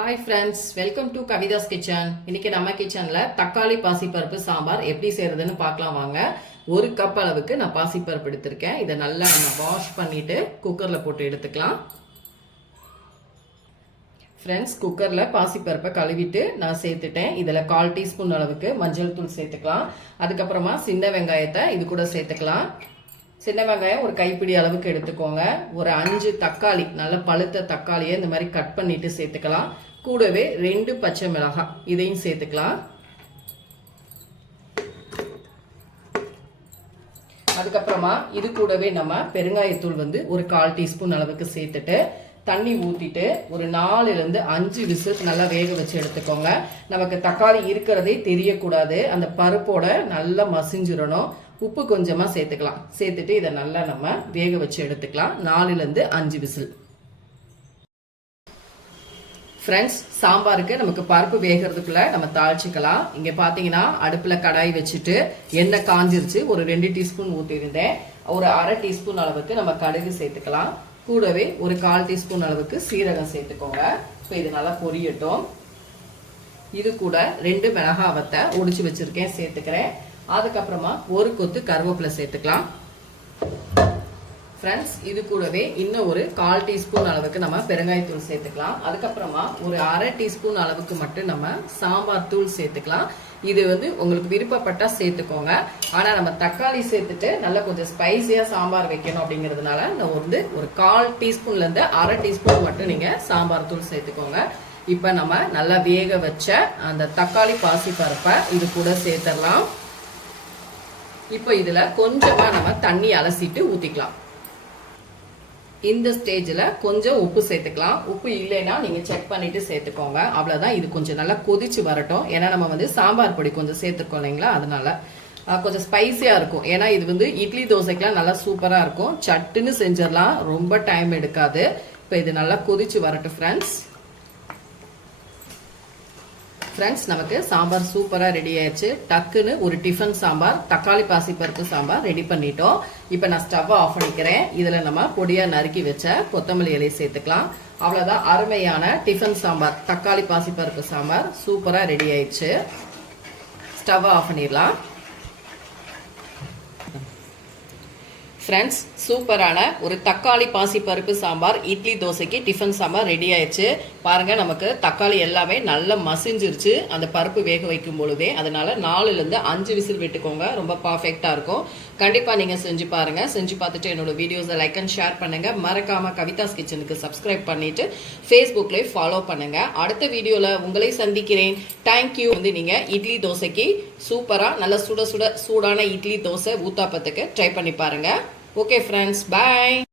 Hi friends, welcome to Kavitha's kitchen. இன்னைக்கு நம்ம கிச்சன்ல தக்காளி பாசிப்பருப்பு சாம்பார் எப்படி செய்யறதுன்னு பார்க்கலாம் வாங்க. ஒரு கப் அளவுக்கு நான் பாசிப்பருப்பு எடுத்திருக்கேன். இதை நல்லா நம்ம வாஷ் பண்ணிட்டு குக்கர்ல போட்டு எடுத்துக்கலாம். ஃப்ரெண்ட்ஸ், குக்கர்ல பாசிப்பருப்பை கழுவிட்டு நான் சேர்த்துட்டேன். இதில் 1/4 டீஸ்பூன் அளவுக்கு மஞ்சள் தூள் சேர்த்துக்கலாம். அதுக்கப்புறமா சின்ன வெங்காயத்தை இது கூட சேர்த்துக்கலாம். சின்ன வெங்காயம் ஒரு கைப்பிடி அளவுக்கு எடுத்துக்கோங்க. ஒரு 5 தக்காளி, நல்ல பழுத்த தக்காளியை இந்த மாதிரி கட் பண்ணிட்டு சேர்த்துக்கலாம். கூடவே 2 பச்சை மிளகாய் இதையும் சேர்த்துக்கலாம். அதுக்கப்புறமா இது கூடவே நம்ம பெருங்காயத்தூள் ஒரு 1/4 டீஸ்பூன் அளவுக்கு சேர்த்துட்டு தண்ணி ஊற்றிட்டு ஒரு 4லேருந்து 5 விசில் நல்லா வேக வச்சு எடுத்துக்கோங்க. நமக்கு தக்காளி இருக்கிறதே தெரியக்கூடாது. அந்த பருப்போட நல்லா மசிஞ்சிடணும். உப்பு கொஞ்சமாக சேர்த்துக்கலாம். சேர்த்துட்டு இதை நல்லா நம்ம வேக வச்சு எடுத்துக்கலாம். 4லேருந்து 5 விசில். ஃப்ரெண்ட்ஸ், சாம்பாருக்கு நமக்கு பருப்பு வேகிறதுக்குள்ள நம்ம தாளிச்சிக்கலாம். இங்கே பார்த்தீங்கன்னா அடுப்பில் கடாய் வச்சுட்டு எண்ணெய் காஞ்சிருச்சு. ஒரு 2 டீஸ்பூன் ஊற்றிருந்தேன். ஒரு 1/2 டீஸ்பூன் அளவுக்கு நம்ம கடுகு சேர்த்துக்கலாம். கூடவே ஒரு 1/4 டீஸ்பூன் அளவுக்கு சீரகம் சேர்த்துக்கோங்க. இப்போ இது நல்லா பொரியட்டும். இது கூட 2 மிளகாய் வத்தை ஒடிச்சு வச்சிருக்கேன், சேர்த்துக்கிறேன். அதுக்கப்புறமா ஒரு கொத்து கருவேப்பிலை சேர்த்துக்கலாம். ஃப்ரெண்ட்ஸ், இது கூடவே இன்னும் ஒரு 1/4 டீஸ்பூன் அளவுக்கு நம்ம பெருங்காயத்தூள் சேர்த்துக்கலாம். அதுக்கப்புறமா ஒரு 1/2 டீஸ்பூன் அளவுக்கு மட்டும் நம்ம சாம்பார் தூள் சேர்த்துக்கலாம். இது உங்களுக்கு விருப்பப்பட்டா சேர்த்துக்கோங்க. ஆனா நம்ம தக்காளி சேர்த்துட்டு நல்லா கொஞ்சம் ஸ்பைசியா சாம்பார் வைக்கணும் அப்படிங்கிறதுனால நான் ஒரு 1/4 டீஸ்பூன்ல இருந்து 1/2 டீஸ்பூன் மட்டும் நீங்க சாம்பார் தூள் சேர்த்துக்கோங்க. இப்ப நம்ம நல்லா வேக வச்ச அந்த தக்காளி பாசி பருப்பை இது கூட சேர்த்துடலாம். இப்போ இதுல கொஞ்சமா நம்ம தண்ணி அலசிட்டு ஊத்திக்கலாம். இந்த ஸ்டேஜில் கொஞ்சம் உப்பு சேர்த்துக்கலாம். உப்பு இல்லைன்னா நீங்கள் செக் பண்ணிட்டு சேர்த்துக்கோங்க. அவ்வளோதான். இது கொஞ்சம் நல்லா கொதிச்சு வரட்டும். ஏன்னா நம்ம சாம்பார் பொடி கொஞ்சம் சேர்த்துருக்கோம் இல்லைங்களா, அதனால கொஞ்சம் ஸ்பைசியாக இருக்கும். ஏன்னா இது இட்லி தோசைக்கெலாம் நல்லா சூப்பராக இருக்கும். சட்டுன்னு செஞ்சிடலாம், ரொம்ப டைம் எடுக்காது. இப்போ இது நல்லா கொதிச்சு வரட்டும் ஃப்ரெண்ட்ஸ், நமக்கு சாம்பார் சூப்பராக ரெடி ஆயிடுச்சு. டக்குன்னு ஒரு டிஃபன் சாம்பார், தக்காளி பாசிப்பருப்பு சாம்பார் ரெடி பண்ணிட்டோம். இப்போ நான் ஸ்டவ் ஆஃப் பண்ணிக்கிறேன். இதில் நம்ம பொடியாக நறுக்கி வச்ச கொத்தமல்லி இலையை சேர்த்துக்கலாம். அவ்வளோதான், அருமையான டிஃபன் சாம்பார், தக்காளி பாசிப்பருப்பு சாம்பார் சூப்பராக ரெடி ஆயிடுச்சு. ஸ்டவ் ஆஃப் பண்ணிடலாம். ஃப்ரெண்ட்ஸ், சூப்பரான ஒரு தக்காளி பாசி பருப்பு சாம்பார், இட்லி தோசைக்கு டிஃபன் சாம்பார் ரெடி ஆயிடுச்சு. பாருங்க, நமக்கு தக்காளி எல்லாமே நல்லா மசிஞ்சிருச்சு அந்த பருப்பு வேக வைக்கும் பொழுதே. அதனால 4லேருந்து 5 விசில் விட்டுக்கோங்க. ரொம்ப பர்ஃபெக்டா இருக்கும். கண்டிப்பா நீங்க செஞ்சு பாருங்க. செஞ்சு பார்த்துட்டு என்னோட வீடியோஸை லைக் அண்ட் ஷேர் பண்ணுங்க. மறக்காம கவிதாஸ் கிச்சனுக்கு சப்ஸ்கிரைப் பண்ணிட்டு ஃபேஸ்புக்ல ஃபாலோ பண்ணுங்க. அடுத்த வீடியோல உங்களை சந்திக்கிறேன். தேங்க்யூ. நீங்க இட்லி தோசைக்கு சூப்பரா நல்ல சூடான இட்லி தோசை ஊத்தாப்பத்துக்கு ட்ரை பண்ணி பாருங்க. Okay friends, bye.